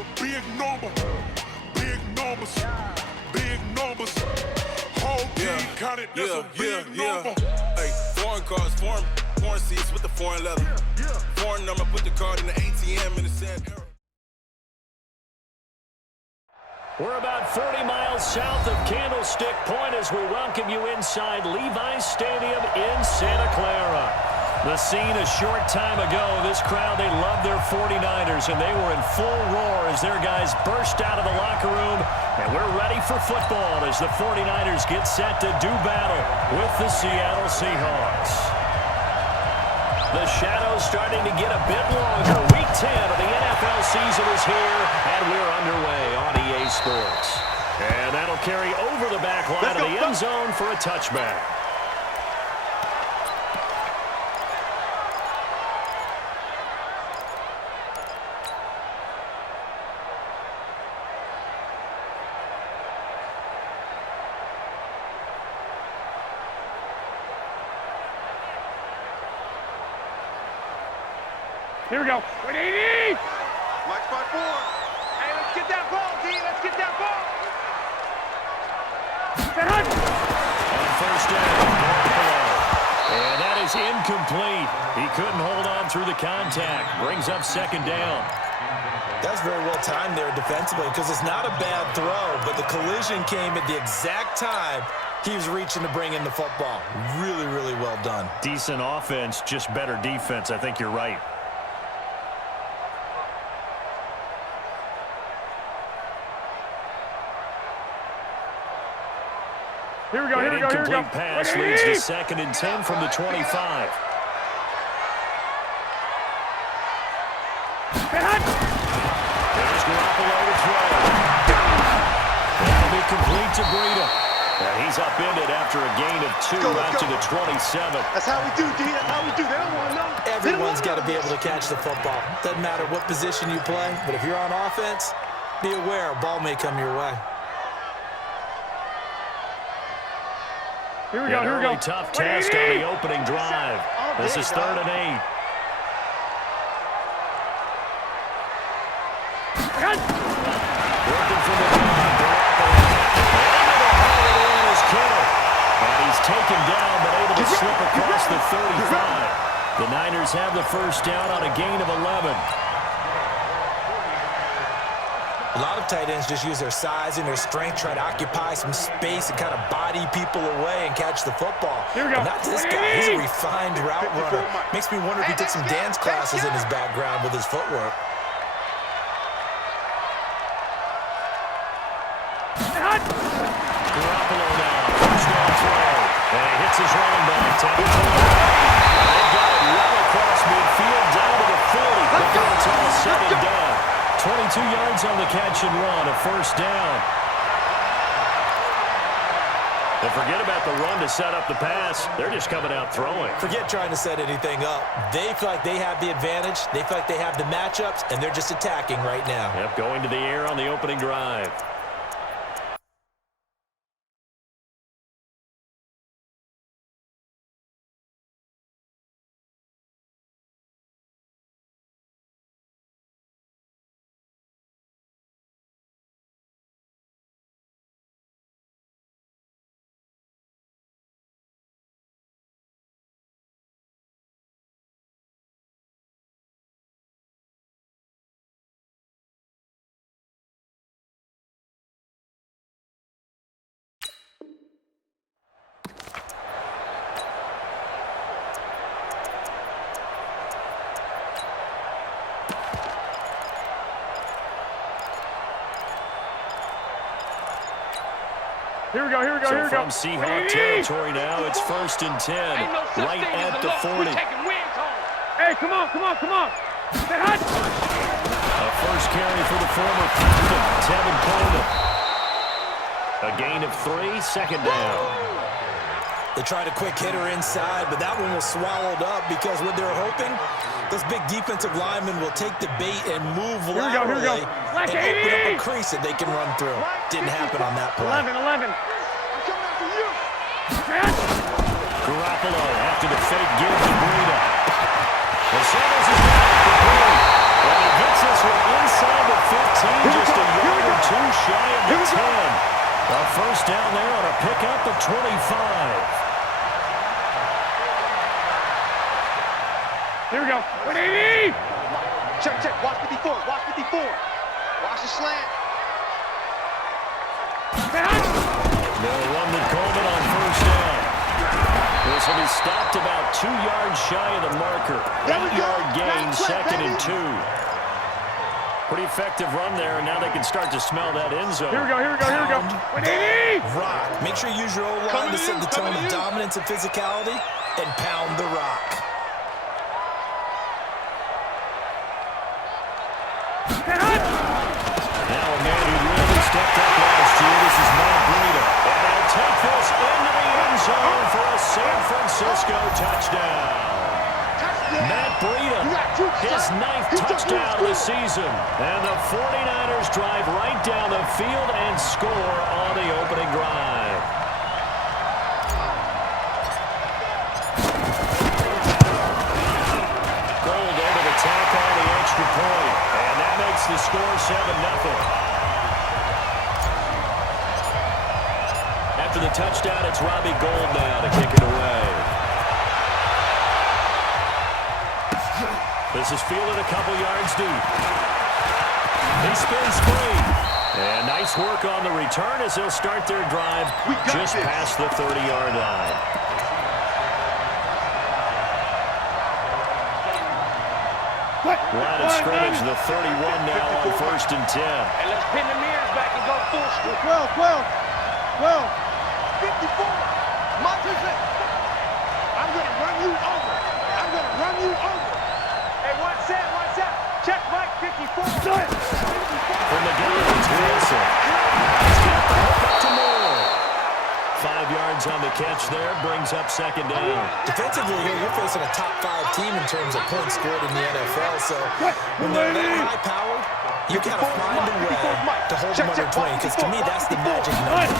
a big number. Big numbers. Big numbers. Whole team counted, that's a big number. Hey, foreign cars, foreign seats with the foreign leather. Foreign number, put the card in the ATM in the sand era. We're about 40 miles south of Candlestick Point as we welcome you inside Levi's Stadium in Santa Clara. The scene a short time ago, this crowd, they loved their 49ers, and they were in full roar as their guys burst out of the locker room. And we're ready for football as the 49ers get set to do battle with the Seattle Seahawks. The shadow's starting to get a bit longer. Week 10 of the NFL season is here, and we're underway on EA Sports. And that'll carry over the back line of the end zone for a touchback. Here we go. 180! Mike spot 4. Hey, let's get that ball, D. Let's get that ball. On first down, and that is incomplete. He couldn't hold on through the contact. Brings up second down. That's very well timed there defensively because it's not a bad throw, but the collision came at the exact time he was reaching to bring in the football. Really, really well done. Decent offense, just better defense. I think you're right. Here we go, here we go, here we go. Incomplete pass leads to 2nd and 10 from the 25. There's Garoppolo to throw. That'll be complete to Breida. And he's upended after a gain of 2 out to the 27. That's how we do, D. That's how we do. They don't want to know. Everyone's got to be able to catch the football. Doesn't matter what position you play, but if you're on offense, be aware a ball may come your way. Here we go, here we go. Tough test on the opening drive. This is 3rd and 8. Working from the and he's taken down, but able to slip across the 35. The Niners have the first down on a gain of 11. A lot of tight ends just use their size and their strength, try to occupy some space and kind of body people away and catch the football. Here we go. But not this guy. He's a refined route runner. Makes me wonder if he took some dance classes in his background with his footwork. Garoppolo now. First down throw. And he hits his running back. They've got it well across midfield down to the 40. Before it's all said and done. 22 yards on the catch and run, a first down. And forget about the run to set up the pass. They're just coming out throwing. Forget trying to set anything up. They feel like they have the advantage. They feel like they have the matchups, and they're just attacking right now. Yep, going to the air on the opening drive. Here we go, here we go, So here we go. from Seahawk territory now, it's 1st and 10. Right at the 40. Hey, come on, come on, come on. A first carry for the former captain, Tevin Coleman. A gain of 3, 2nd down. They tried a quick hitter inside, but that one was swallowed up because what they're hoping, those big defensive linemen will take the bait and move laterally and open up a crease that they can run through. Didn't happen on that play. 11. I'm coming after you. Garoppolo after the fake give to Breida. The Sanders is back to Breida. And he gets this one inside the 15, just a yard or two shy of the 10. A first down there on a pickup at 25. Here we go. 180! Check, check. Watch 54. Watch 54. Watch the slant. They'll run the Coleman on first down. This will be stopped about 2 yards shy of the marker. 8-yard gain, second and 2. Pretty effective run there, and now they can start to smell that end zone. Here we go, here we go, here we go. 180! Rock. Make sure you use your O-line to set the tone of dominance and physicality, and pound the rock. Now a man who really stepped up last year. This is Matt Breida. And they'll take this into the end zone for a San Francisco touchdown. Matt Breida, his 9th touchdown of the season. And the 49ers drive right down the field and score on the opening drive. Gold over the tack on the extra point. And that makes the score 7-0. After the touchdown, it's Robbie Gould now to kick it away. This is fielded a couple yards deep. He spins free. And nice work on the return as they'll start their drive just past the 30-yard line. Line of scrimmage, the 31 now on first and 10. And let's pin the mirrors back and go full scoop. 12. 54. Montez, I'm going to run you over. I'm going to run you over. Hey, watch that. Check Mike, 54. From the gun, it's Wilson. He's got the hook up to Moore. 5 yards on the catch there, brings up second down. Defensively, you're facing a top 5 team in terms of points scored in the NFL, so when they're that high-powered, you got to find a way to hold them under 20, because to me, that's the magic number. 20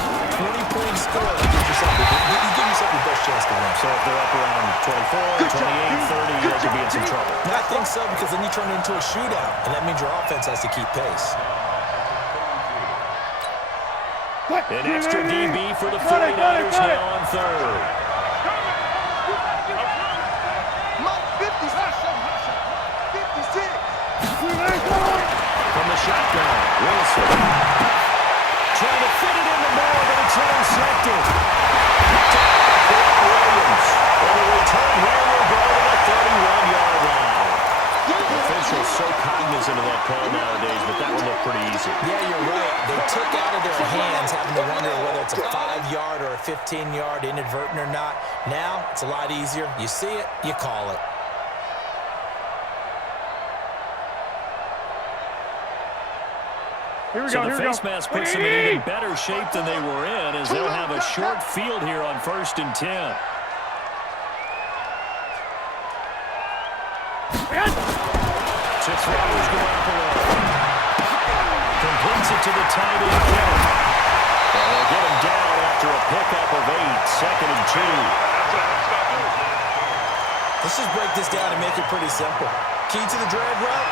points scored, you give yourself your best chance to win. So if they're up around 24, 28, 30, they could be in some trouble. I think so, because then you turn it into a shootout, and that means your offense has to keep pace. An extra DB for the 49ers now on third. Mike, 56. 56. From the shotgun, Wilson. Trying to fit it into Moore, but it's intercepted. Williams. And the return here will go to the 31-yard line. Officials so cognizant of that call nowadays, but that would look pretty easy. Yeah, you're right. They took out of their hands having to wonder whether it's a 5-yard or a 15-yard inadvertent or not. Now, it's a lot easier. You see it, you call it. Here we So go, the here we face go. mask puts them in even better shape than they were in, as they'll have a short field here on first and 10. To Flowers Garoppolo. Completes it to the tight end, Kevin. And they'll get him down after a pickup of 8, second and 2. Let's just break this down and make it pretty simple. Key to the drag route,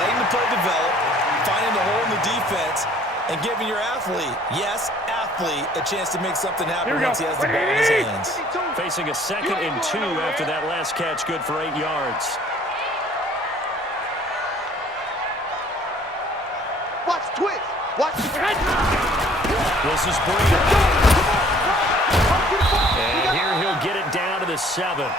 letting the play develop, finding the hole in the defense, and giving your athlete, yes, athlete, a chance to make something happen once he has the ball in his hands. Facing a second and 2 after that last catch, good for 8 yards. Watch twist. Watch the This is Breida. And here he'll get it down to the 7.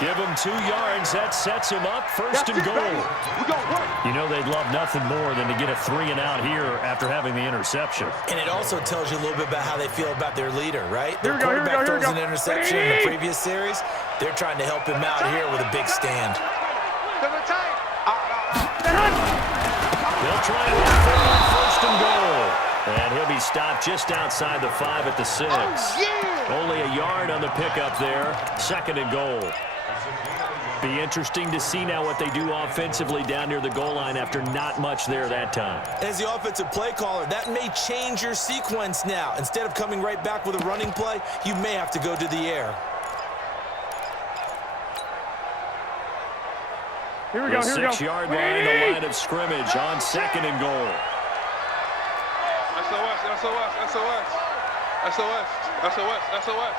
Give him 2 yards. That sets him up first and goal. We're going to work. You know they'd love nothing more than to get a 3 and out here after having the interception. And it also tells you a little bit about how they feel about their leader, right? Here Their we go, here we quarterback go, here we throws go. an interception in the previous series. They're trying to help him out here with a big stand. They'll try and run for it on first and goal. And he'll be stopped just outside the 5 at the 6. Only a yard on the pickup there. Second and goal. Be interesting to see now what they do offensively down near the goal line after not much there that time. As the offensive play caller, that may change your sequence now. Instead of coming right back with a running play, you may have to go to the air. Here we go, here we go. 6-yard line, the line of scrimmage on 2nd and goal. SOS, SOS, SOS. SOS, SOS, SOS.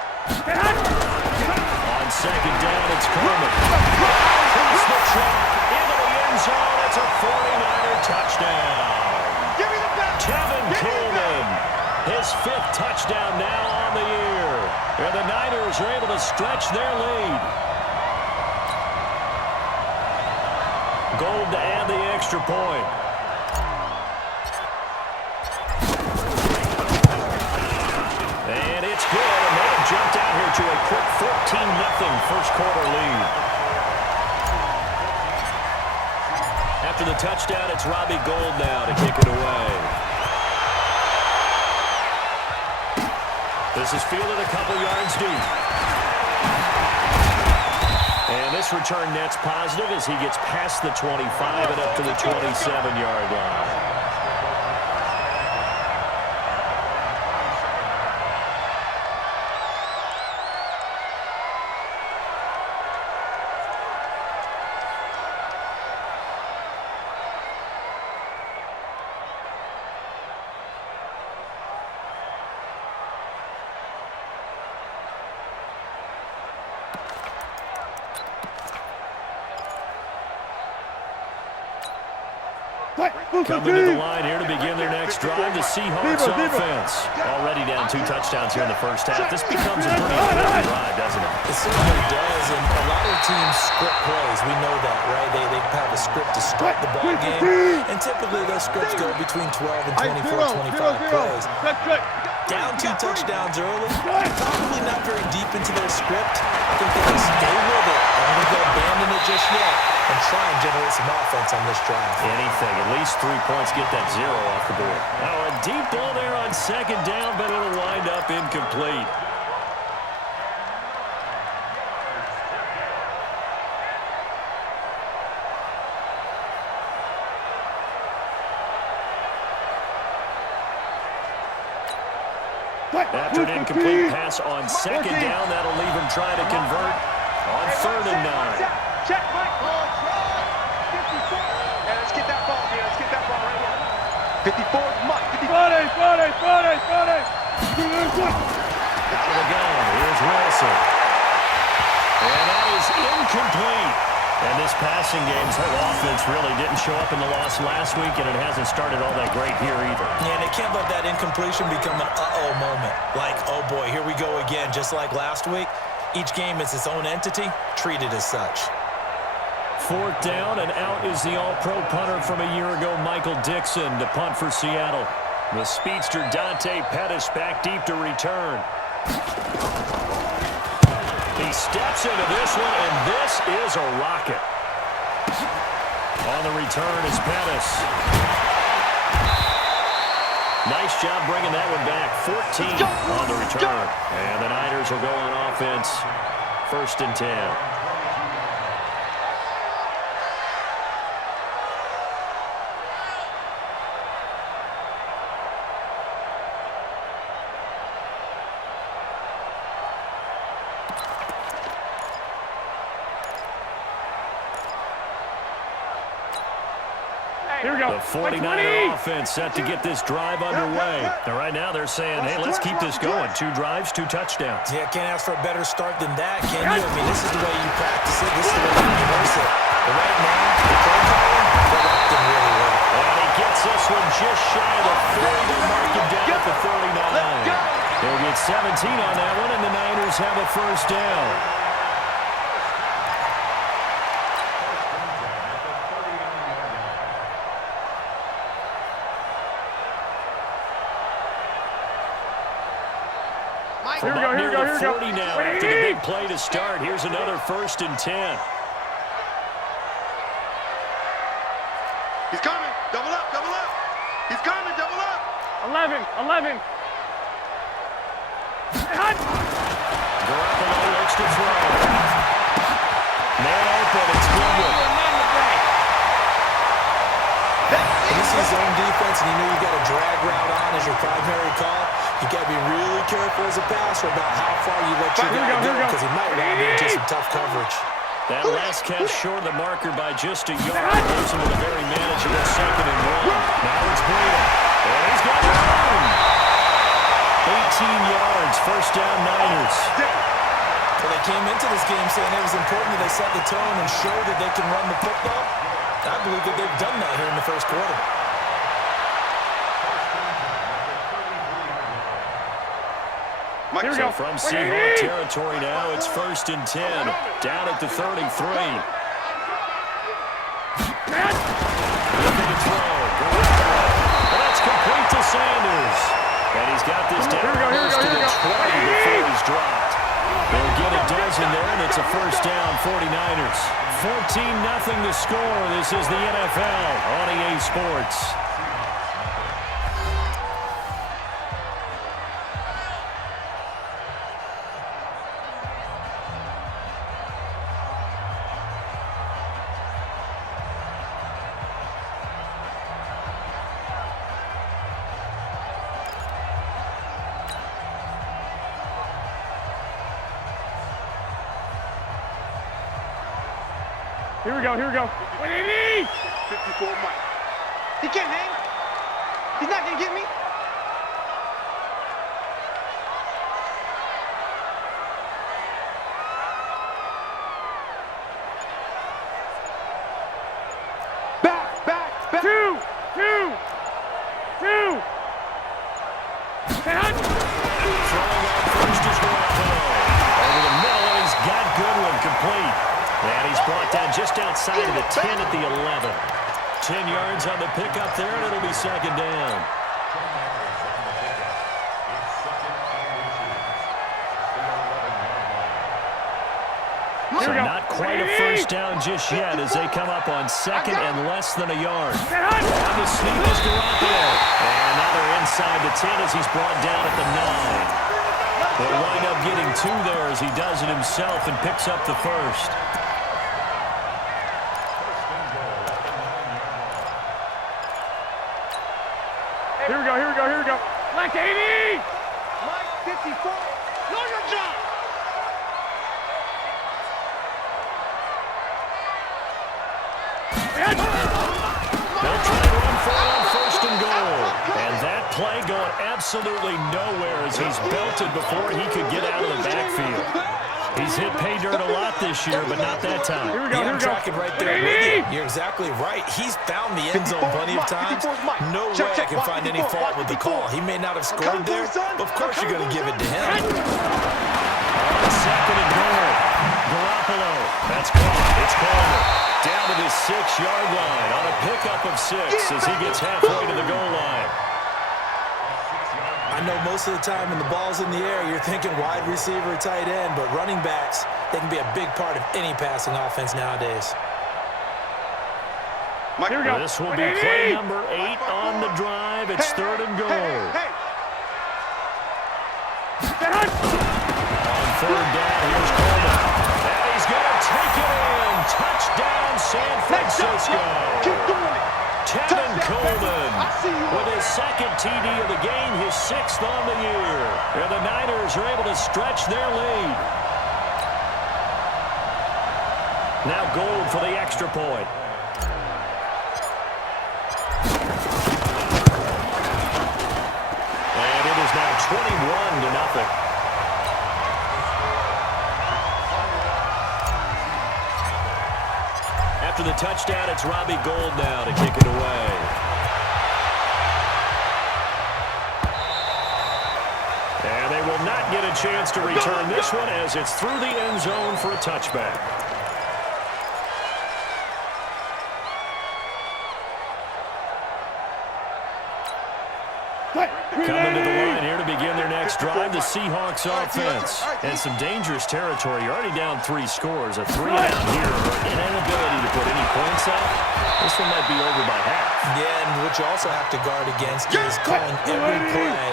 On 2nd down, it's Coleman. Across the track, into the end zone. It's a 49er touchdown. Give me the ball. Kevin Coleman, his 5th touchdown now on the year. And the Niners are able to stretch their lead. Gold to add the extra point. And it's good, and they have jumped out here to a quick 14-0 first quarter lead. After the touchdown, it's Robbie Gould now to kick it away. This is fielded a couple yards deep. And this return net's positive as he gets past the 25 and up to the 27-yard line. Coming to the line here to begin their next drive, the Seahawks offense. Already down 2 touchdowns here in the first half. This becomes a pretty important drive, doesn't it? It certainly does, and a lot of teams script plays. We know that, right? They have a script to start the ball game, and typically those scripts go between 12 and 24, 25 plays. Down 2 touchdowns early, probably not very deep into their script. I think they can stay with it. I don't think they'll abandon it just yet and try and generate some offense on this drive. Anything, at least 3 points, get that 0 off the board. Now a deep ball there on 2nd down, but it'll wind up incomplete. After an incomplete pass on 2nd down, that'll leave him trying to convert on 3rd and 9. Check, Mike. 54. Yeah, let's get that ball here. Let's get that ball right here. 54, Mike. 40. Out of the gun. Here's Wilson. And that is incomplete. And this passing game's whole offense really didn't show up in the loss last week, and it hasn't started all that great here either. Yeah, and they can't let that incompletion become an uh-oh moment. Like, oh boy, here we go again, just like last week. Each game is its own entity, treated as such. 4th down, and out is the all-pro punter from a year ago, Michael Dixon, to punt for Seattle. The speedster Dante Pettis back deep to return. He steps into this one, and this is a rocket. On the return is Pettis. Nice job bringing that one back. 14 on the return. And the Niners will go on offense. 1st and 10. Here we go. The 49er offense set to get this drive underway. Now, right now they're saying, hey, let's keep this going. 2 drives, 2 touchdowns. Yeah, can't ask for a better start than that, can you? I mean, this is the way you practice it. This is the way you rehearse it. But right now, the play calling, they're acting really well. And he gets this one just shy of the 40. They mark him down at the 39. They'll get 17 on that one, and the Niners have a 1st down. Here we go, here we go, here we go. 40 now after the big play to start. Here's another 1st and 10. He's coming. Double up, double up. He's coming, double up. 11. Garoppolo looks to throw. Man open, it's Goodwin. When you see zone defense and you know you've got a drag route on as your primary call, you got to be really careful as a passer about how far you let your guy go because he might round into some tough coverage. That last catch short of the marker by just a yard. Leaves him with a very manageable 2nd and 1. Now it's Breida. And he's got room. 18 yards, first down Niners. Well, they came into this game saying it was important that they set the tone and show that they can run the football. I believe that they've done that here in the first quarter. So from Seahawks territory now, it's 1st and 10. Down at the 33. Looking to throw. Well, that's complete to Sanders. And he's got this down close to the 20 before he's dropped. They'll get a dozen there, and it's a first down, 49ers. 14-0 the score. This is the NFL on EA Sports. Here we go. What do you need? 54 Mike. He can't hang. He's not going to get me. Back. Two. Throwing out first is Garoppolo. Over the middle, and he's got Goodwin complete. And he's brought down just outside of the 10 at the 11. 10 yards on the pickup there, and it'll be 2nd down. So not quite a first down just yet as they come up on 2nd and less than a yard. And the sneak is Garoppolo. And now they're inside the 10 as he's brought down at the 9. They'll wind up getting 2 there as he does it himself and picks up the first. Here we go. Black 80! Mike 54. Know your job! They'll try to run for it on 1st and goal. And that play going absolutely nowhere as he's belted before he could get out of the backfield. He's hit pay dirt a lot this year, but not that time. I'm tracking right there with you. You're exactly right. He's found the end zone plenty of times. No way I can find any fault with the call. He may not have scored there, but of course you're going to give it to him. On 2nd and goal. Garoppolo. That's caught. It's Coleman. Down to the 6-yard line on a pickup of 6 as he gets halfway to the goal line. I know most of the time when the ball's in the air, you're thinking wide receiver, tight end, but running backs, they can be a big part of any passing offense nowadays. Here we go. This will be play number 8 on the drive. It's 3rd and goal. On 3rd down, here's Coleman. And he's going to take it in. Touchdown, San Francisco. Keep doing it. Tevin Coleman with his 2nd TD of the game, his 6th on the year. And the Niners are able to stretch their lead. Now Gold for the extra point. And it is now 21-0. After the touchdown, it's Robbie Gould now to kick it away. And they will not get a chance to return this one as it's through the end zone for a touchback. Coming to the line here to begin their next drive, the Seahawks offense. And some dangerous territory. You're already down 3 scores. A 3-and-out here, or an inability to put any points up. This one might be over by half. Yeah, and what you also have to guard against is calling every play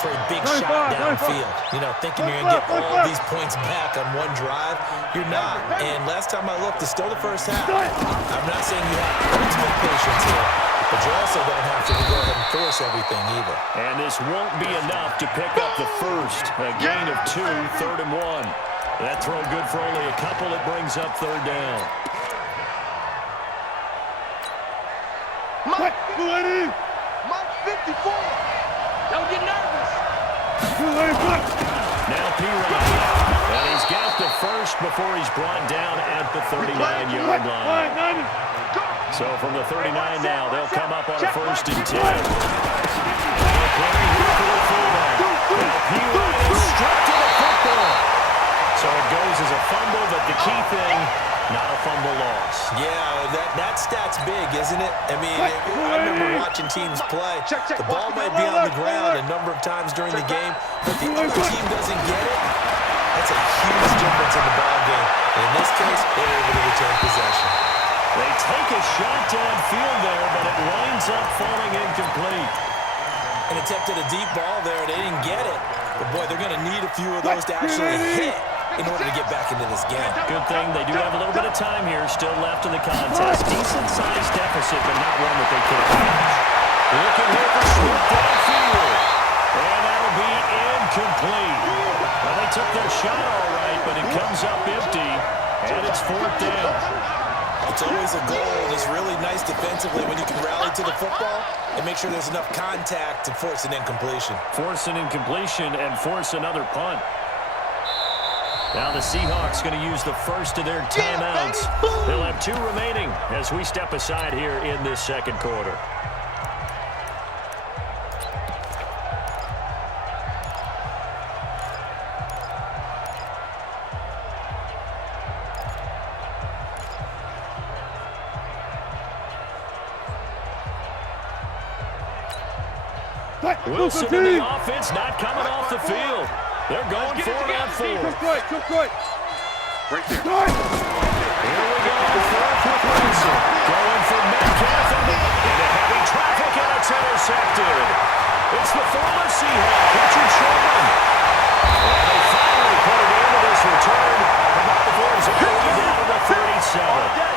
for a big shot downfield. You know, thinking you're going to get all these points back on one drive. You're not. And last time I looked, it's still the first half. I'm not saying you have ultimate patience here, but you also don't have to go ahead and force everything either. And this won't be enough to pick up the first. A gain of 2, 3rd and 1. That throw good for only a couple. It brings up third down. Mike 54. Don't get nervous. Now P-Rod. And he's got the first before he's brought down at the 39-yard line. So from the 39 now, they'll come up on a 1st and 10. Now P-Rod is struck to the football. So it goes as a fumble, but the key thing, not a fumble loss. Yeah, that stat's big, isn't it? I mean, I remember watching teams play. The ball might be on the ground a number of times during the game, but the other team doesn't get it. That's a huge difference in the ball game. And in this case, they're able to return possession. They take a shot downfield there, but it winds up falling incomplete. And attempted a deep ball there. They didn't get it. But, boy, they're going to need a few of those to actually hit in order to get back into this game. Good thing they do have a little bit of time here still left in the contest. Decent-sized deficit, but not one that they can't manage. Looking here for Swift downfield. And that'll be incomplete. Well, they took their shot all right, but it comes up empty, and it's 4th down. It's always a goal. It's really nice defensively when you can rally to the football and make sure there's enough contact to force an incompletion. Force an incompletion and force another punt. Now the Seahawks going to use the first of their timeouts. They'll have 2 remaining as we step aside here in this second quarter. Wilson in the offense not coming off the field. They're going for it on 4. Right there. Here we go, 4th with Wilson. Going for Metcalf into heavy traffic, and it's intercepted. It's the former Seahawk, Richard Sherman. And they finally put it into this return. About the boards all the way down to the 37.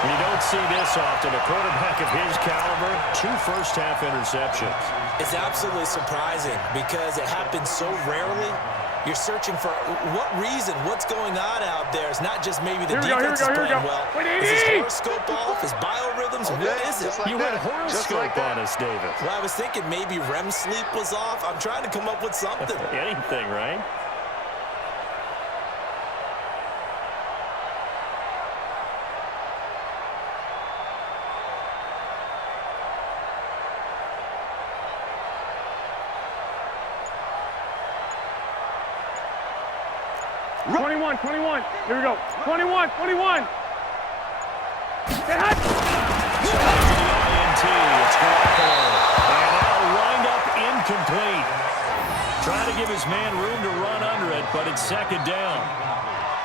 You don't see this often. A quarterback of his caliber, 2 first-half interceptions. It's absolutely surprising because it happens so rarely. You're searching for what reason, what's going on out there. It's not just maybe the defense is playing well. Is his horoscope off? His biorhythms? What is it? You had horoscope on us, David. Well, I was thinking maybe REM sleep was off. I'm trying to come up with something. Anything, right? Twenty-one. Here we go. 21. Get hot. INT. It's Garoppolo. And that'll wind up incomplete. Trying to give his man room to run under it, but it's 2nd down.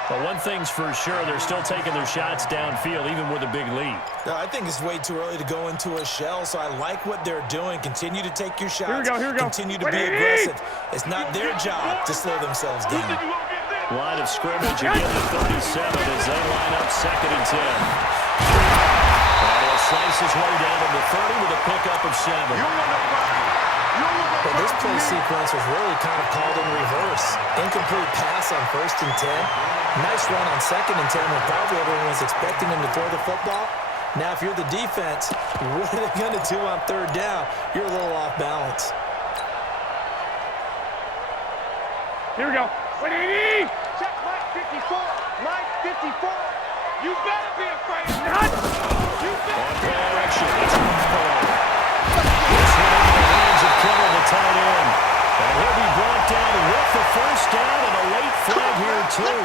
But one thing's for sure, they're still taking their shots downfield, even with a big lead. No, I think it's way too early to go into a shell, so I like what they're doing. Continue to take your shots. Here we go. Continue to be aggressive. It's not their job to slow themselves down. Line of scrimmage again at 37 as they line up 2nd and 10. And he'll slice his way down to the 30 with a pickup of 7. Well, this play sequence was really kind of called in reverse. Incomplete pass on 1st and 10. Nice run on 2nd and 10 when probably everyone was expecting him to throw the football. Now, if you're the defense, what are they going to do on 3rd down? You're a little off balance. Here we go. Check Mike 54. Mike 54. You better be afraid. Not. You better be afraid. It's this one in the hands of Kittle, the tight end. And he'll be brought down with the 1st down and a late flag here, too.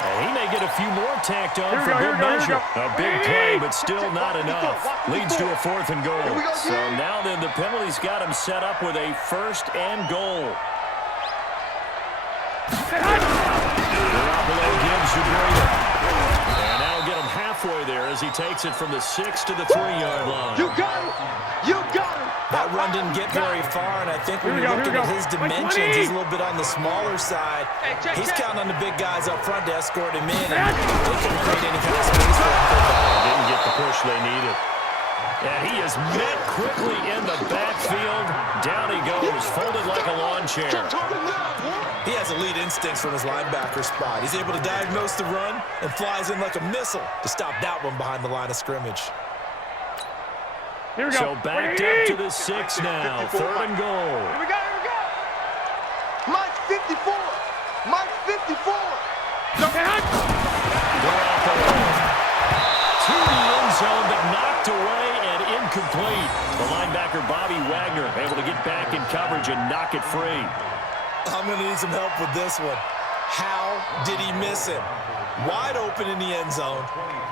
And he may get a few more tacked on for good measure. A big play, but still not enough. Leads to a 4th and goal. So now then the penalty's got him set up with a 1st and goal. Garoppolo gives you greater. And that'll get him halfway there as he takes it from the 6 to the 3-yard line. You got it. That run didn't get very far, and I think when you're looking at his dimensions, he's a little bit on the smaller side. He's counting on the big guys up front to escort him in, and they couldn't create any kind of space for him. Didn't get the push they needed. And he is met quickly in the backfield. Down he goes, folded like a lawn chair. He has elite instincts from his linebacker spot. He's able to diagnose the run and flies in like a missile to stop that one behind the line of scrimmage. Here we go. So backed up to the 6 now. 3rd and goal. Here we go, here we go. Mike 54. Mike 54. To the end zone, but knocked away and incomplete. The linebacker, Bobby Wagner, able to get back in coverage and knock it free. I'm going to need some help with this one. How did he miss him? Wide open in the end zone.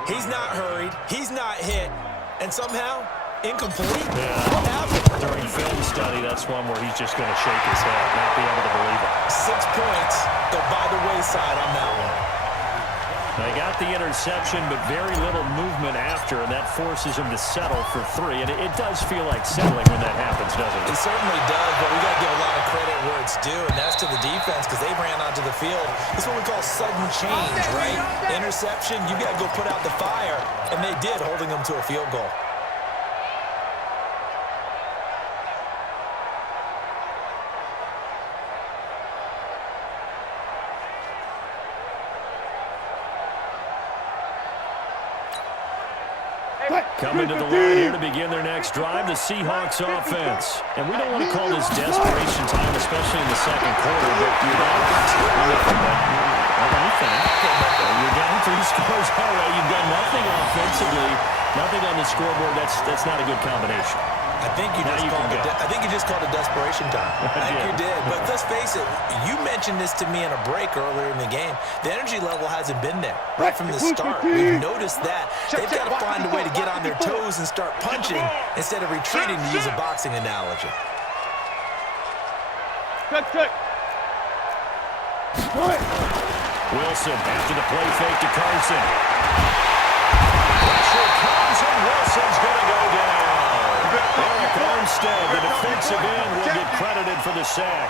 He's not hurried. He's not hit. And somehow, incomplete? Yeah. What happened? During film study, that's one where he's just going to shake his head, not be able to believe it. 6 points go by the wayside on that one. They got the interception, but very little movement after, and that forces him to settle for 3. And it does feel like settling when that happens, doesn't it? It certainly does, but we got to give a lot of credit where it's due, and that's to the defense because they ran onto the field. It's what we call sudden change, right? Interception, you got to go put out the fire, and they did, holding them to a field goal. Coming to the line here to begin their next drive, the Seahawks offense. And we don't want to call this desperation time, especially in the second quarter, but you're down 3 scores already. You've got nothing offensively, nothing on the scoreboard. That's not a good combination. I think you just called it desperation time. I think you did. But let's face it, you mentioned this to me in a break earlier in the game. The energy level hasn't been there right from the start. We've noticed that. They've got to find a way to get on their toes and start punching instead of retreating, to use a boxing analogy. Cut. Wilson after the play fake to Carson. Pressure comes and Wilson's going to go down. Eric Armstead, the defensive end, will get credited for the sack.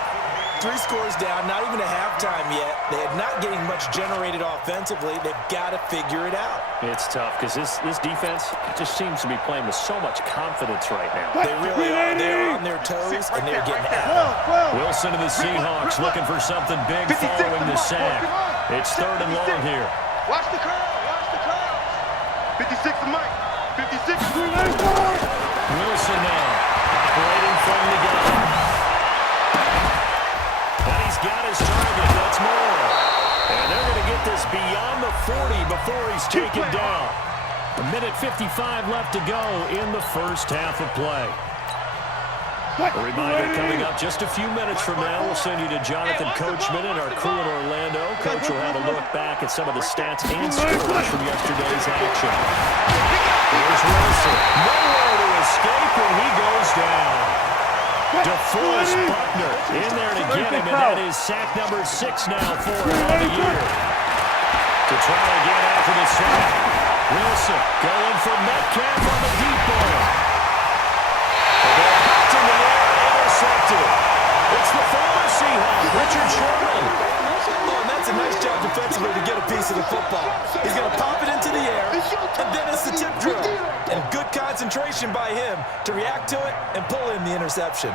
3 scores down, not even a halftime yet. They are not getting much generated offensively. They've got to figure it out. It's tough because this defense just seems to be playing with so much confidence right now. They really are. They're on their toes, and they're getting at it. Wilson to the Seahawks looking for something big following the sack. It's 3rd and long here. Watch the crowd. Watch the crowd. 56 to Mike. 56. Wilson now operating from the gun. And he's got his target. That's more. And they're going to get this beyond the 40 before he's taken down. 1:55 left to go in the first half of play. A reminder coming up just a few minutes from now. We'll send you to Jonathan Coachman and our crew in Orlando. Coach will have a look back at some of the stats and scores from yesterday's action. Here's Wilson. Nowhere to escape when he goes down. DeForest Buckner in there to get him, and that is sack number 6 now for him on the year. To try again after the sack. Wilson going for Metcalf on the deep ball. In the air, intercepted. It's the former Seahawk, Richard Sherman. Oh, and that's a nice job defensively to get a piece of the football. He's going to pop it into the air, and then it's the tip drill. And good concentration by him to react to it and pull in the interception.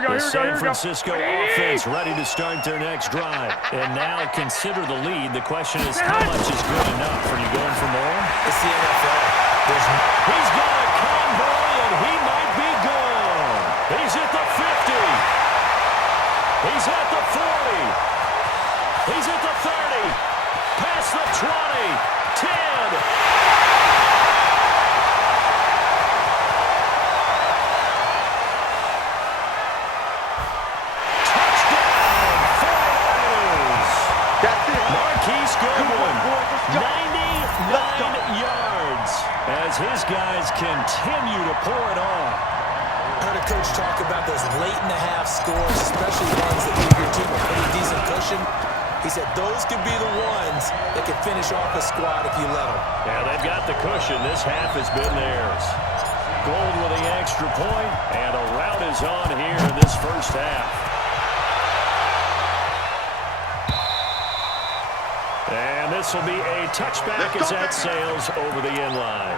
The San Francisco offense ready to start their next drive. And now consider the lead. The question is, how much is good enough? Are you going for more? It's the NFL. He's got a convoy, and he might be gone. He's at the 50. He's at the 40. He's at the 30. Past the 20. 10. As his guys continue to pour it on. I heard a coach talk about those late-in-the-half scores, especially ones that give your team a pretty decent cushion. He said those could be the ones that could finish off a squad if you let them. Yeah, they've got the cushion. This half has been theirs. Gold with the extra point, and a rout is on here in this first half. this will be a touchback as that sails over the end line.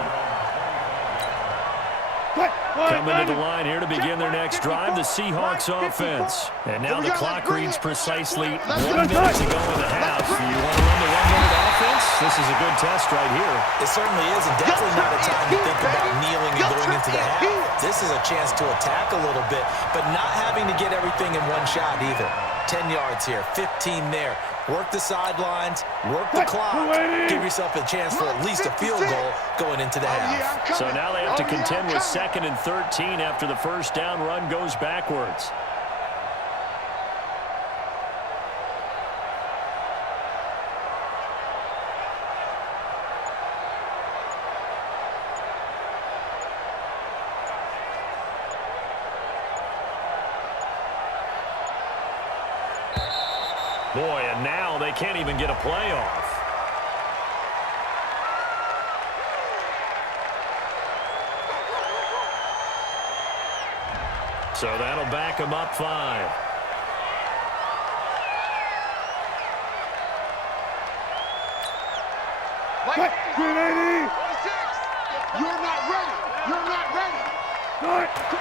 Coming to the line here to begin their next drive, the Seahawks offense. And now the clock reads precisely 1 minute to go in the half. You want to run the 1-minute offense? This is a good test right here. It certainly is, and definitely not a time to think about kneeling and going into the half. This is a chance to attack a little bit, but not having to get everything in one shot either. 10 yards here, 15 there. Work the sidelines, work the clock, give yourself a chance for at least a field goal going into the half. So now they have to contend with 2nd and 13 after the first down run goes backwards. Boy, and now they can't even get a play off. So that'll back them up 5. Mike, 286. You're not ready. You're not ready.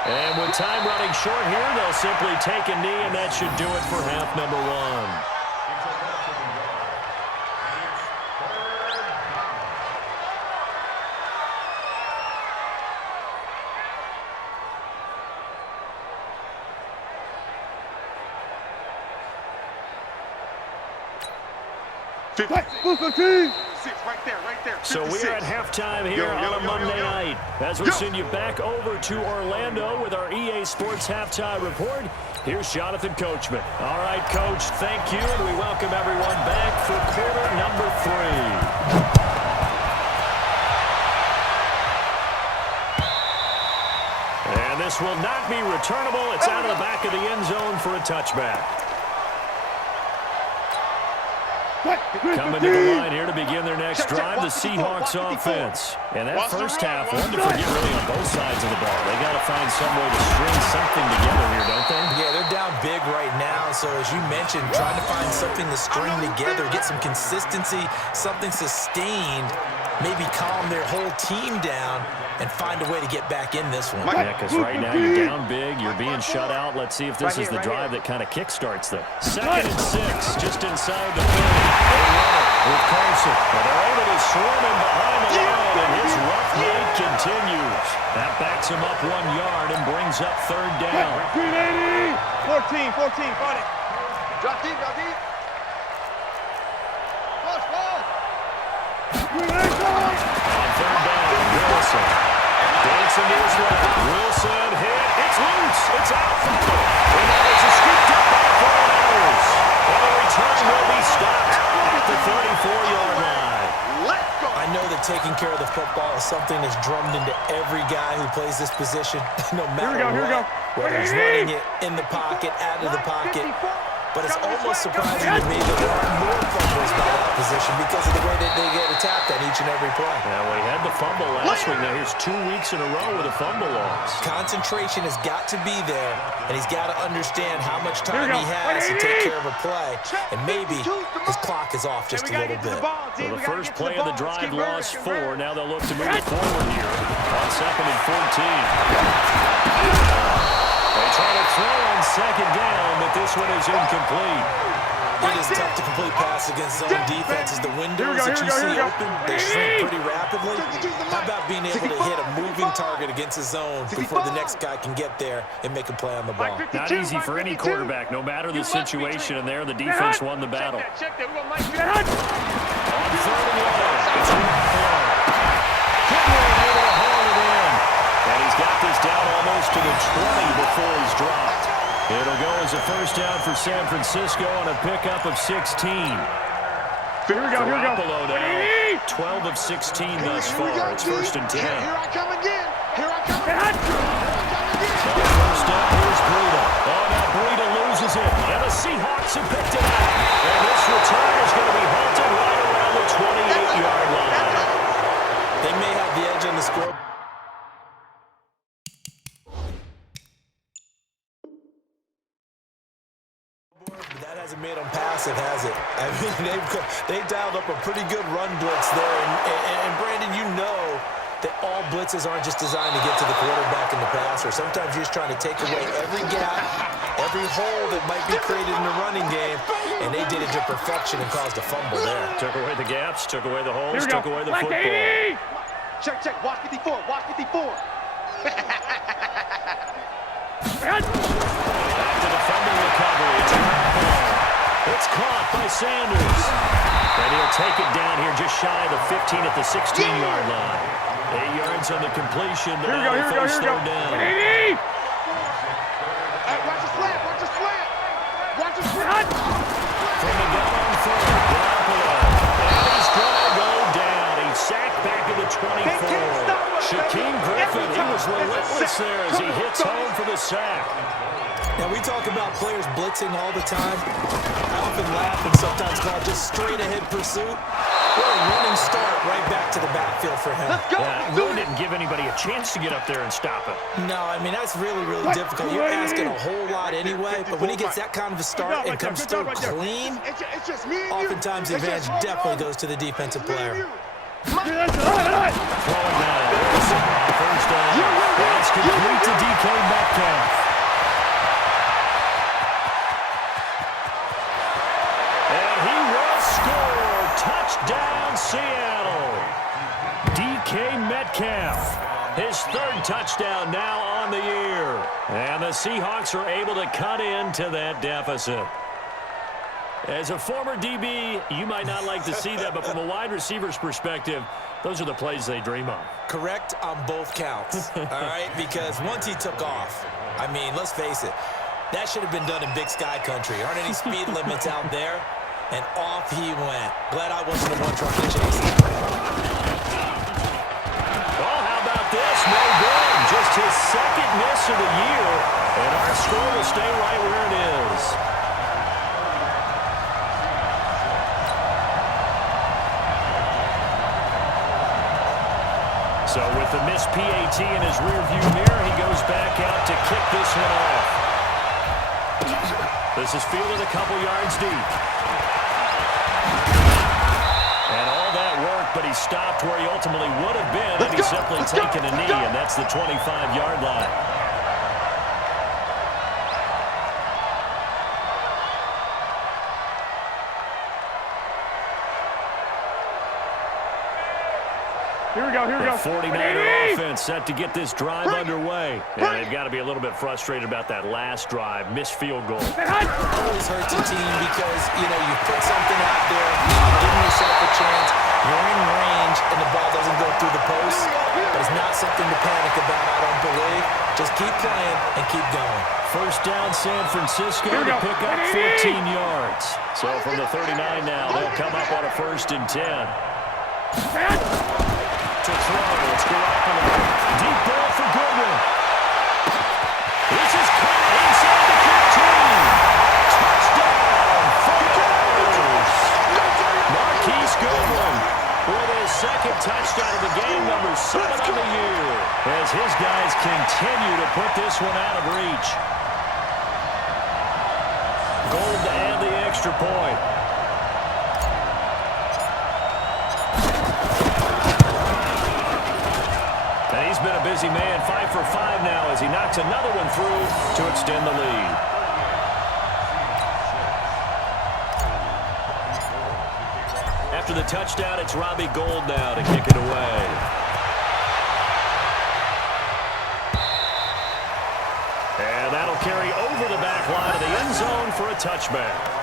And with time running short here, they'll simply take a knee, and that should do it for half number 1. So we are at halftime here on a Monday night as we send you back over to Orlando with our EA Sports Halftime Report. Here's Jonathan Coachman. All right, Coach, thank you, and we welcome everyone back for quarter number 3. And this will not be returnable. It's out of the back of the end zone for a touchback. Coming to the line here to begin their next drive, the Seahawks offense. And that first half, one to forget really on both sides of the ball. They got to find some way to string something together here, don't they? Yeah, they're down big right now. So as you mentioned, trying to find something to string together, get some consistency, something sustained, maybe calm their whole team down and find a way to get back in this one. Yeah, because right now you're down big, you're being shut out. Let's see if this is the drive that kind of kickstarts them. 2nd and 6, just inside the 30. They run it with Carson. But they're able to swarm him behind the line, and his rough night continues. That backs him up 1 yard and brings up 3rd down. 14, 40. Drop deep, drop deep. Push, ball. On 3rd down, Wilson. Dancing to his right. Wilson hit. It's loose. It's out. And that is a scooped up by the 49ers. And the return will be stopped at the 34-yard line. I know that taking care of the football is something that's drummed into every guy who plays this position, no matter what. Whether he's running it in the pocket, out of the pocket. But it's almost surprising to me that there aren't more fumbles by that position because of the way that they get attacked on each and every play. Yeah, well, he had the fumble last week. Now here's 2 weeks in a row with a fumble loss. Concentration has got to be there, and he's got to understand how much time he has to take care of a play. And maybe his clock is off just a little bit. So the first play of the drive lost 4. Now they'll look to move it forward here on 2nd and 14. They try to throw on 2nd down, but this one is incomplete. It is tough to complete pass against zone defenses. The windows that you see open, they shrink pretty rapidly. How about being able to hit a moving target against a zone before the next guy can get there and make a play on the ball? Not easy for any quarterback, no matter the situation, and there the defense won the battle. On 3rd and 1, it's and he's got this down almost to the 20 before he's dropped. It'll go as a first down for San Francisco on a pickup of 16. Here we go. Now, 12 of 16 thus far. It's 1st and 10. Here I come again. First down, here's Breida. Oh, now Breida loses it. And the Seahawks have picked it up. And this return is going to be halted right around the 28-yard line. They may have the edge on the score. That hasn't made them passive, has it? I mean, they dialed up a pretty good run blitz there. And Brandon, you know that all blitzes aren't just designed to get to the quarterback in the pass, or sometimes you're just trying to take away every gap, every hole that might be created in the running game, and they did it to perfection and caused a fumble there. Took away the gaps, took away the holes, took away the football. Check, check, watch 54, watch 54. After the fumble recovery, it's caught by Sanders. And he'll take it down here just shy of the 15 at the 16-yard line. 8 yards on the completion. Here we go, here we go, here we go. Hey, watch the slant, watch the slant. Watch the slant. From the gun on third, Garoppolo. And he's going to go down. He's sacked back at the 24. Shaquem Griffin, he was relentless there as he hits home for the sack. Now, we talk about players blitzing all the time. I often laugh and sometimes call it just straight-ahead pursuit. What a running start right back to the backfield for him. Yeah, really didn't give anybody a chance to get up there and stop it. No, I mean, that's really, really difficult. You're asking a whole lot anyway, but when he gets that kind of a start and comes through clean, oftentimes the advantage definitely goes to the defensive player. Throwing down. First down. That's complete to DK Metcalf. And he will score. Touchdown, Seattle. DK Metcalf. His third touchdown now on the year. And the Seahawks are able to cut into that deficit. As a former DB, you might not like to see that, but from a wide receiver's perspective, those are the plays they dream of. Correct on both counts, all right? Because once he took off, I mean, let's face it, that should have been done in Big Sky Country. Aren't any speed limits out there? And off he went. Glad I wasn't the one trying to chase him. Oh, how about this? No good. Just his second miss of the year, and our score will stay right where it is. So with the missed PAT in his rearview mirror, he goes back out to kick this one off. This is fielded a couple yards deep. And all that work, but he stopped where he ultimately would have been, and he's simply taken a knee, and that's the 25-yard line. Here we go, here we go. The 49er offense set to get this drive underway. And they've got to be a little bit frustrated about that last drive, missed field goal. It always hurts a team because, you know, you put something out there, you're giving yourself a chance, you're in range, and the ball doesn't go through the post. But it's not something to panic about, I don't believe. Just keep playing and keep going. First down, San Francisco to pick up 14 yards. So from the 39 now, they'll come up on a 1st and 10. To throw, it's Garoppolo. Deep ball for Goodwin. This is caught inside the 15. Touchdown, 49ers. Marquise Goodwin with his second touchdown of the game, number 7 on the year, as his guys continue to put this one out of reach. Gold to add the extra point. And he's been a busy man, 5 for 5 now as he knocks another one through to extend the lead. After the touchdown, it's Robbie Gould now to kick it away. And that'll carry over the back line of the end zone for a touchback.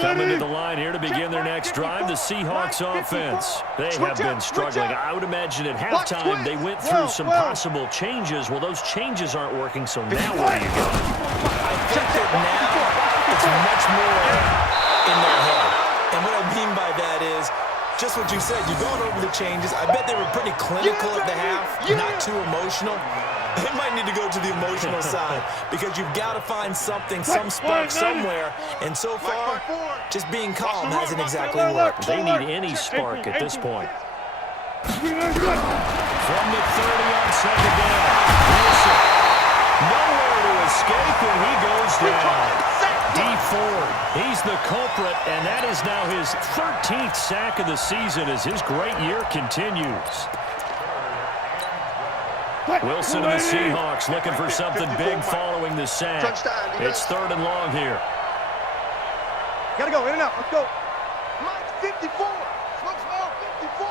Coming to the line here to begin their next drive, the Seahawks offense. They have been struggling. I would imagine at halftime they went through some possible changes. Well, those changes aren't working, so now where do you go? I think that now it's much more in their head. And what I mean by that is just what you said. You've gone over the changes. I bet they were pretty clinical at the half, not too emotional. They might need to go to the emotional side because you've got to find something, some spark somewhere. And so far, just being calm hasn't exactly worked. They need any spark at this point. From the 30 on second down. Wilson, nowhere to escape, and he goes down. Dee Ford, he's the culprit, and that is now his 13th sack of the season as his great year continues. Wilson and the Seahawks looking for something big following the sack. It's 3rd and long here. Gotta go, in and out, let's go. Mike's 54. Smoke, 54.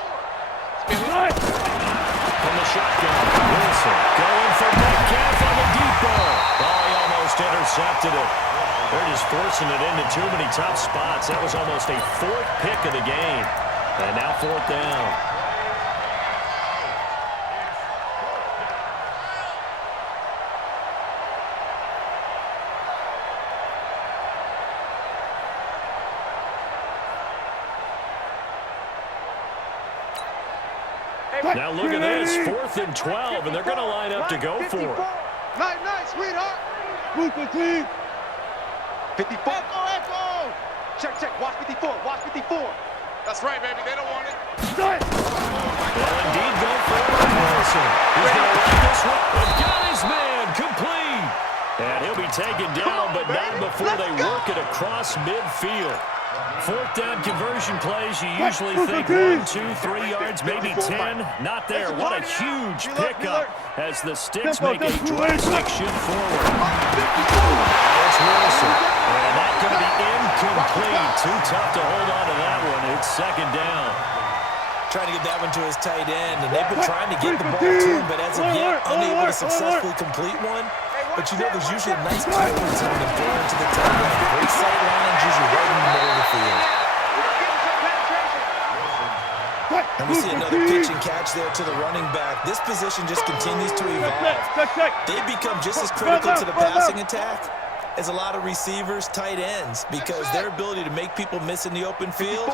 From the shotgun, Wilson going for Metcalf on the deep ball. Oh, he almost intercepted it. They're just forcing it into too many tough spots. That was almost a 4th pick of the game. And now 4th down. Now look at this, 4th and 12, and they're going to line up to go for it. Nice, sweetheart. Move the team. 54. Echo. Check. Watch 54. Watch 54. That's right, baby. They don't want it. Well, indeed, go for it. Wilson. He's going to run this one. Got his man complete. And he'll be taken down, but not before they work it across midfield. 4th down conversion plays, you usually think 1, 2, 3 yards, maybe 10. Not there. What a huge pickup as the Sticks make a drastic shift forward. It's Wilson. And that's going to be incomplete. Too tough to hold on to that one. It's 2nd down. Trying to get that one to his tight end, and they've been trying to get the ball to him, but as of yet, unable to successfully complete one. But you know there's usually a nice keeper zone and ball to the tight end. Great sight lines, usually right in the middle of the field. And we see another pitch and catch there to the running back. This position just continues to evolve. They become just as critical to the passing attack as a lot of receivers, tight ends, because their ability to make people miss in the open field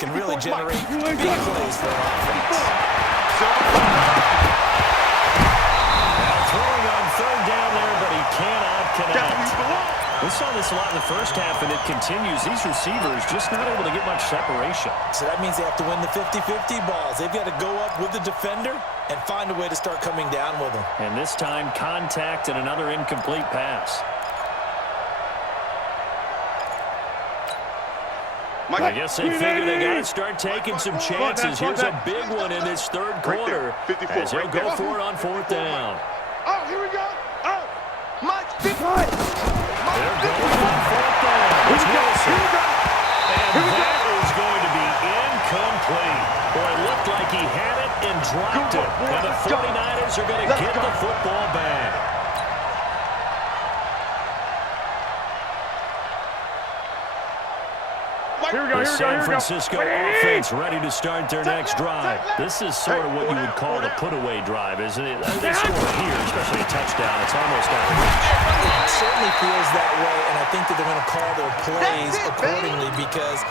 can really generate big plays for an offense. Throwing on 3rd down there, but he cannot connect. We saw this a lot in the first half, and it continues. These receivers just not able to get much separation. So that means they have to win the 50-50 balls. They've got to go up with the defender and find a way to start coming down with them. And this time, contact and another incomplete pass. I guess they figure they got to start taking some chances. Here's a big one in this 3rd quarter as he'll go for it on 4th down. Oh, here we go. Oh, Mike's 50. They're going on 4th down. It's Wilson. And that is going to be incomplete. Boy, it looked like he had it and dropped it. And the 49ers are going to get the football back. The San Francisco offense ready to start their next drive. This is sort of what you would call the put-away drive, isn't it? They score here, especially a touchdown. It's almost out of reach. It certainly feels that way, and I think that they're going to call their plays accordingly because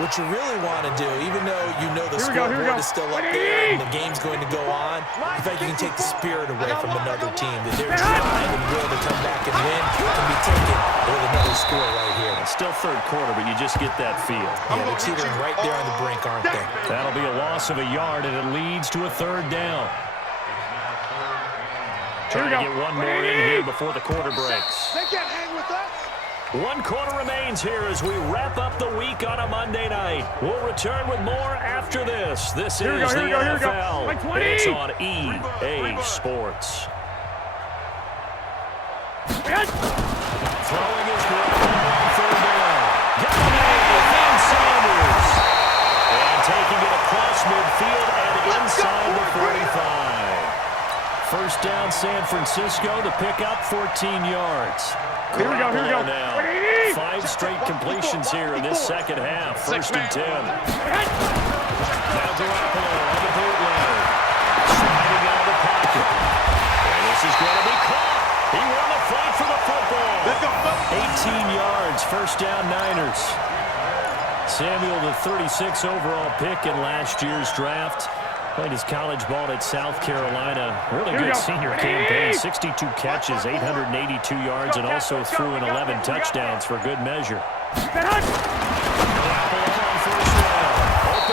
what you really want to do, even though you know the scoreboard is still up there and the game's going to go on, in fact, you can take the spirit away from another team. That their drive and will to come back and win can be taken with another score right here. It's still 3rd quarter, but you just get that feel. Yeah, they're teetering right there on the brink, aren't they? That'll be a loss of a yard, and it leads to a 3rd down. Trying to get one more in here before the quarter breaks. They can't hang with us. 1 quarter remains here as we wrap up the week on a Monday night. We'll return with more after this. This is the NFL. It's on EA Sports. Throwing his right on 3rd down. Got Sanders. And taking it across midfield and inside the 45. 1st down, San Francisco. The pickup, 14 yards. Here we go. Now. 5 straight completions here in this 2nd half. 1st and 10. Now Garoppolo on the bootleg. Sliding out of the pocket. And this is going to be caught. He won the fight for the football. 18 yards. 1st down, Niners. Samuel, the 36 overall pick in last year's draft. Played his college ball at South Carolina. Really good senior campaign. 62 catches, 882 yards, and also threw in 11 touchdowns for good measure. Open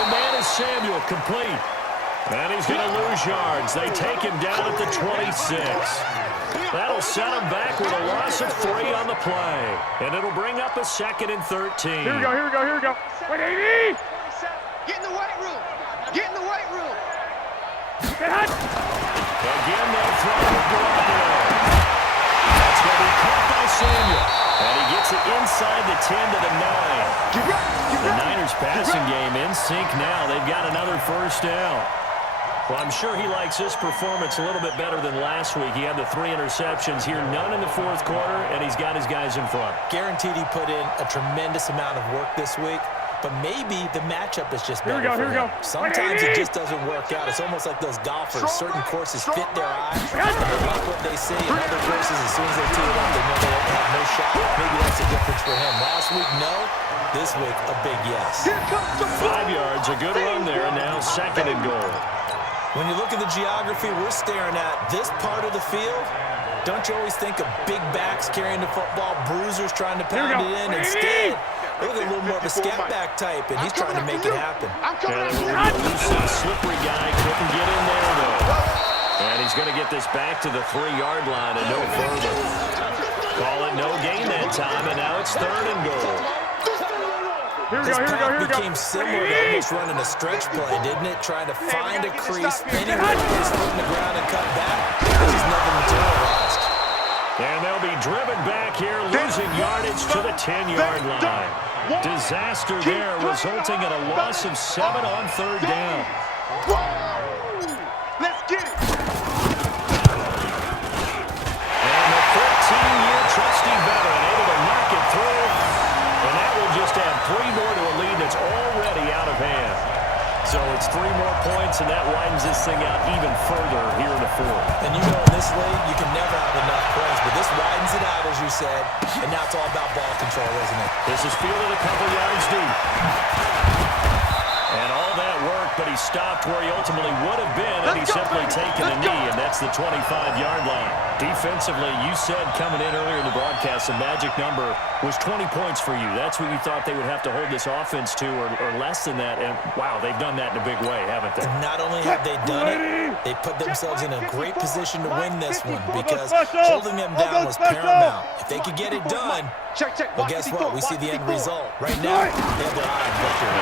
man is Samuel, complete. And he's going to lose yards. They take him down at the 26. That'll set him back with a loss of 3 on the play. And it'll bring up a 2nd and 13. Here we go, here we go, here we go. Wait, 80! Get in the weight room. Get in the weight room. Again, they'll throw it Garoppolo. That's going to be caught by Samuel. And he gets it inside the 10 to the 9. The Niners passing game in sync now. They've got another first down. Well, I'm sure he likes this performance a little bit better than last week. He had the 3 interceptions here, none in the 4th quarter, and he's got his guys in front. Guaranteed he put in a tremendous amount of work this week, but maybe the matchup is just better for him. Sometimes it just doesn't work out. It's almost like those golfers. Certain courses fit their eye, and they like what they see. In other courses, as soon as they tee it up, they know they have no shot. Maybe that's the difference for him. Last week, no. This week, a big yes. 5 yards, a good run there, and now 2nd and goal. When you look at the geography we're staring at, this part of the field, don't you always think of big backs carrying the football, bruisers trying to pound it in? Instead, look at a little more of a scat back type, and he's trying to make it happen. Slippery guy couldn't get in there, though. And he's going to get this back to the 3-yard line and no further. Call it no gain that time, and now it's 3rd and goal. This path became similar to almost running a stretch play, didn't it? Trying to find a crease, anywhere to get in the ground and cut back. This is never materialized. And they'll be driven back here, losing yardage to the 10-yard line. Disaster there, resulting in a loss of 7 on 3rd down. Let's get it. And the 14-year trusty veteran able to knock it through. And that will just add 3 more to a lead that's already out of hand. So it's 3 more points, and that widens this thing out even further here in the 4th. And you know, in this league, you can never have enough points, but this widens it out, as you said, and now it's all about ball control, isn't it? This is fielded a couple yards deep. And all that work, but he stopped where he ultimately would have been, and he's simply taken a knee, and that's the 25-yard line. Defensively, you said coming in earlier in the broadcast, the magic number was 20 points for you. That's what you thought they would have to hold this offense to, or less than that, and wow, they've done that in a big way, haven't they? And not only have they done it, they put themselves in a great position to win this one, because holding them down was paramount. If they could get it done, well, guess what? We see the end result. Right now, they have their eye on victory.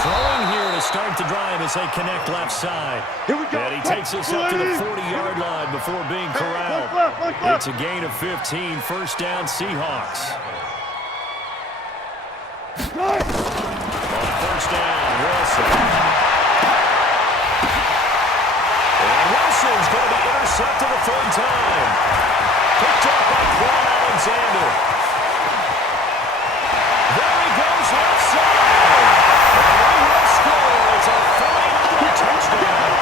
Throwing here to start the drive as they connect left side. And he takes us up to the 40-yard line before being corralled. It's a gain of 15, 1st down Seahawks. On 1st down, Wilson. And Wilson's going to be intercepted a 3rd time. Picked up by Quan Alexander. There he goes left side. It's a 49 touchdown.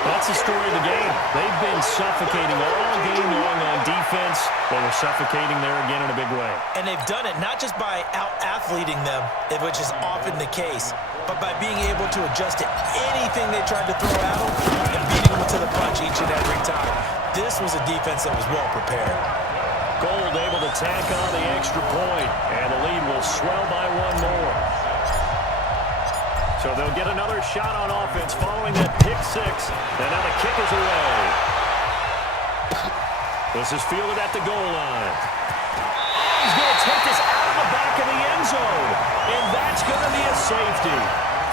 That's the story of the game. They've been suffocating all game long on defense. They were suffocating there again in a big way. And they've done it not just by out-athleting them, which is often the case, but by being able to adjust to anything they tried to throw at them and beating them to the punch each and every time. This was a defense that was well prepared. Gold able to tack on the extra point, and the lead will swell by 1 more. So they'll get another shot on offense following that pick 6. And now the kick is away. This is fielded at the goal line. Oh, he's going to take this out of the back of the end zone. And that's going to be a safety.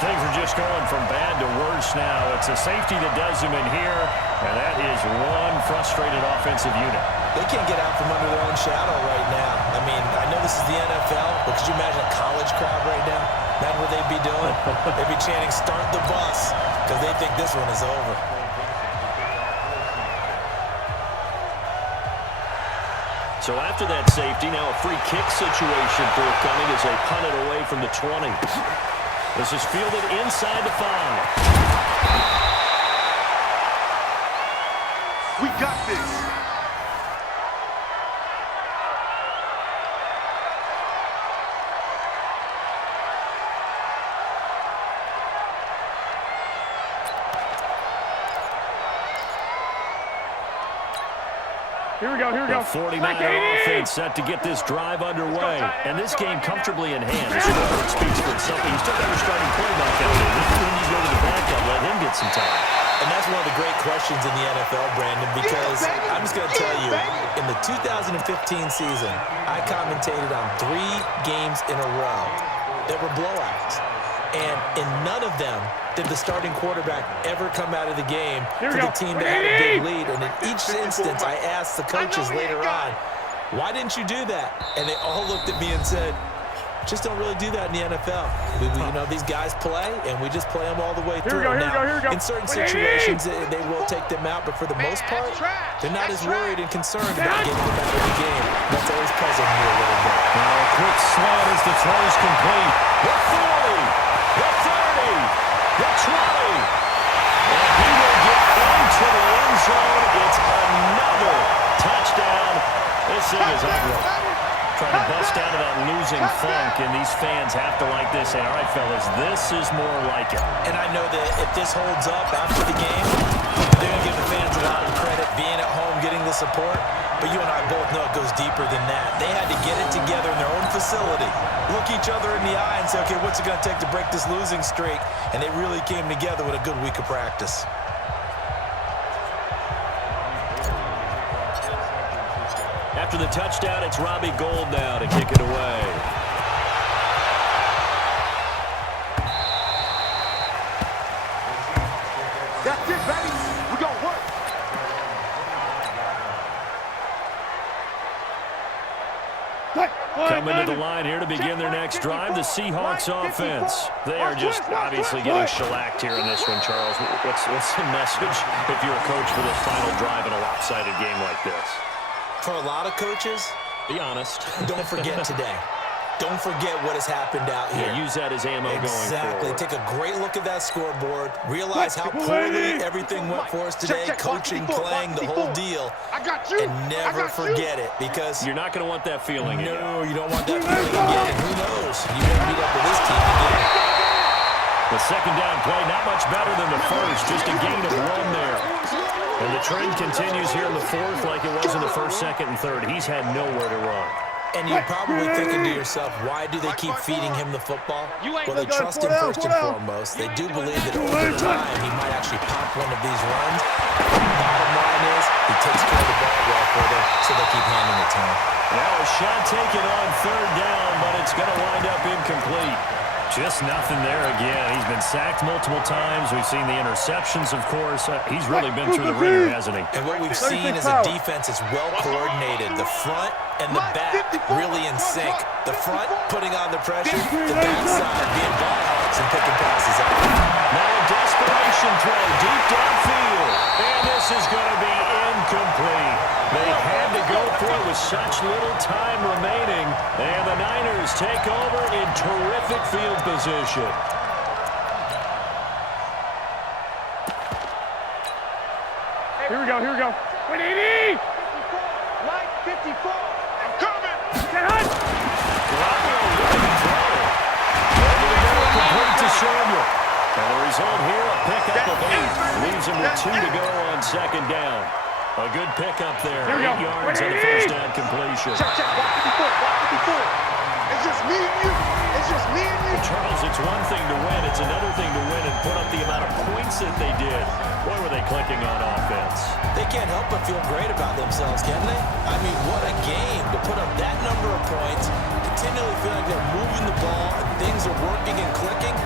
Things are just going from bad to worse now. It's a safety that does him in here. And that is one frustrated offensive unit. They can't get out from under their own shadow right now. I mean, I know this is the NFL, but could you imagine a college crowd right now? Imagine what they'd be doing. They'd be chanting, "Start the bus," because they think this one is over. So after that safety, now a free kick situation forthcoming as they punt it away from the 20. This is fielded inside the 5. We got this. Here we go, here we go. The 49er offense set to get this drive underway. And this game comfortably in hand. The scoreboard speaks for itself. You still got your starting quarterback out there. When you go to the backup, let him get some time. And that's one of the great questions in the NFL, Brandon, because I'm just going to tell you, in the 2015 season, I commentated on 3 games in a row that were blowouts. And in none of them did the starting quarterback ever come out of the game for the team that had a big lead. And in each instance, I asked the coaches later on, why didn't you do that? And they all looked at me and said, just don't really do that in the NFL. You know, these guys play, and we just play them all the way through. Now, in certain situations, they will take them out, but for the most part, they're not as worried and concerned about getting them out of the game. That's always puzzling me a little bit. Now, a quick slant as the throw's complete. The 40, the 30, the 20. And he will get into the end zone. It's another touchdown. This thing is ugly. Trying to bust out of that losing funk, and these fans have to like this. Say, all right, fellas, this is more like it. And I know that if this holds up after the game, they're going to give the fans a lot of credit being at home, getting the support. But you and I both know it goes deeper than that. They had to get it together in their own facility, look each other in the eye and say, okay, what's it going to take to break this losing streak? And they really came together with a good week of practice. After the touchdown, it's Robbie Gould now to kick it away. That's it, baby. We're going to work. Coming to the line here to begin their next drive, the Seahawks offense. They are just obviously getting shellacked here in this one, Charles. What's the message if you're a coach for this final drive in a lopsided game like this? For a lot of coaches, be honest. Don't forget today. Don't forget what has happened out here. Yeah, use that as ammo going forward. Exactly. Take a great look at that scoreboard. Realize how poorly everything went for us today. Coaching, playing, the whole deal. And never forget it, because you're not going to want that feeling again. No, you don't want that feeling again. Who knows? You may meet up with this team again. The second down play, not much better than the first. Just a gain of 1 there. And the trend continues here in the fourth like it was in the first, second, and third. He's had nowhere to run. And you're probably thinking to yourself, why do they keep feeding him the football? Well, they trust him first and foremost. They do believe that over time he might actually pop one of these runs. Bottom line is, he takes care of the ball well for them, so they keep handing it to him. Now a shot taken on third down, but it's going to wind up incomplete. Just nothing there again. He's been sacked multiple times. We've seen the interceptions, of course. He's really been through the ringer, hasn't he? And what we've seen is a defense that's well coordinated. The front and the back really in sync. The front putting on the pressure, the backside being ball hawks and picking passes out. Now a desperation throw deep downfield. And this is going to be incomplete. They had to go for it with such little time remaining. And the Niners take over in terrific field position. Here we go, here we go. 180! Line 54. I'm coming. Hunt! Complete to Samuel. And the result here, a pickup of 8. Leaves him with 2 to go on second down. A good pickup there. 8 yards on the first down completion. Check, check. Block 54. Block 54. It's just me and you. It's just me and you. Charles, it's one thing to win. It's another thing to win and put up the amount of points that they did. Boy, were they clicking on offense. They can't help but feel great about themselves, can they? I mean, what a game to put up that number of points, continually feel like they're moving the ball and things are working and clicking.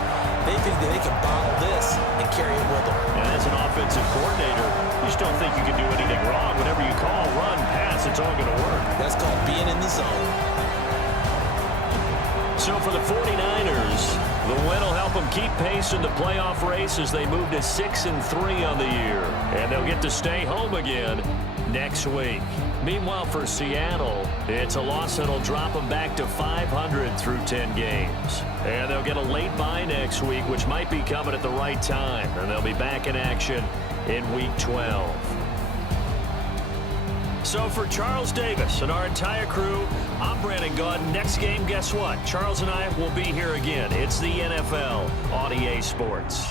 They think that they can bottle this and carry it with them. And as an offensive coordinator, you just don't think you can do anything wrong. Whatever you call, run, pass, it's all going to work. That's called being in the zone. So for the 49ers, the win will help them keep pace in the playoff race as they move to 6-3 on the year. And they'll get to stay home again next week. Meanwhile, for Seattle, it's a loss that'll drop them back to 500 through 10 games. And they'll get a late bye next week, which might be coming at the right time. And they'll be back in action in Week 12. So for Charles Davis and our entire crew, I'm Brandon Gaudin. Next game, guess what? Charles and I will be here again. It's the NFL on EA Sports.